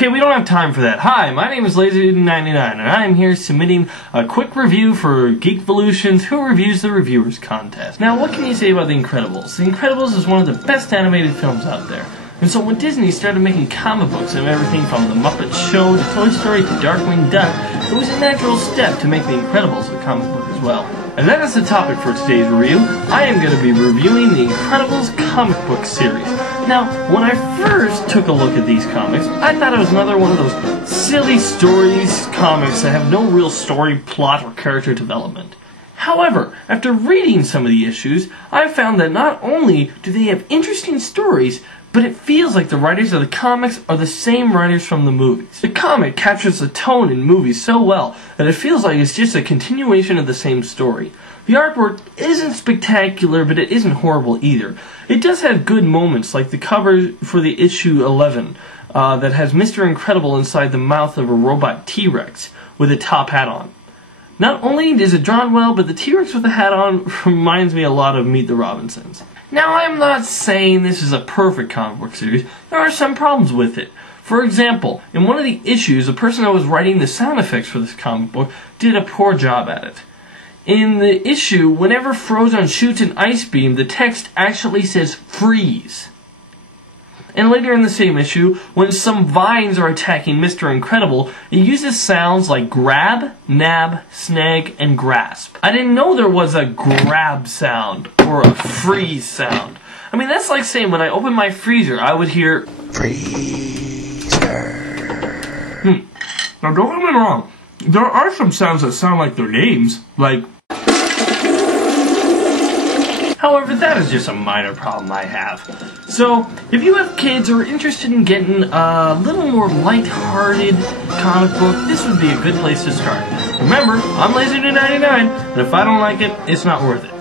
Okay, we don't have time for that. Hi, my name is LazyDude99, and I am here submitting a quick review for geekvalution's Who Reviews the Reviewers contest. Now, what can you say about The Incredibles? The Incredibles is one of the best animated films out there. And so when Disney started making comic books of everything from The Muppet Show to Toy Story to Darkwing Duck, it was a natural step to make The Incredibles a comic book as well. And that is the topic for today's review. I am going to be reviewing The Incredibles comic book series. Now, when I first took a look at these comics, I thought it was another one of those silly stories comics that have no real story, plot, or character development. However, after reading some of the issues, I found that not only do they have interesting stories, but it feels like the writers of the comics are the same writers from the movies. The comic captures the tone in movies so well that it feels like it's just a continuation of the same story. The artwork isn't spectacular, but it isn't horrible either. It does have good moments, like the cover for the issue 11 that has Mr. Incredible inside the mouth of a robot T-Rex with a top hat on. Not only is it drawn well, but the T-Rex with the hat on reminds me a lot of Meet the Robinsons. Now, I'm not saying this is a perfect comic book series. There are some problems with it. For example, in one of the issues, the person that was writing the sound effects for this comic book did a poor job at it. In the issue, whenever Frozone shoots an ice beam, the text actually says freeze. And later in the same issue, when some vines are attacking Mr. Incredible, it uses sounds like grab, nab, snag, and grasp. I didn't know there was a grab sound or a freeze sound. I mean, that's like saying when I open my freezer, I would hear freezer. Now, don't get me wrong. There are some sounds that sound like their names, like... However, that is just a minor problem I have. So, if you have kids or are interested in getting a little more light-hearted comic book, this would be a good place to start. Remember, I'm LazyDude99, and if I don't like it, it's not worth it.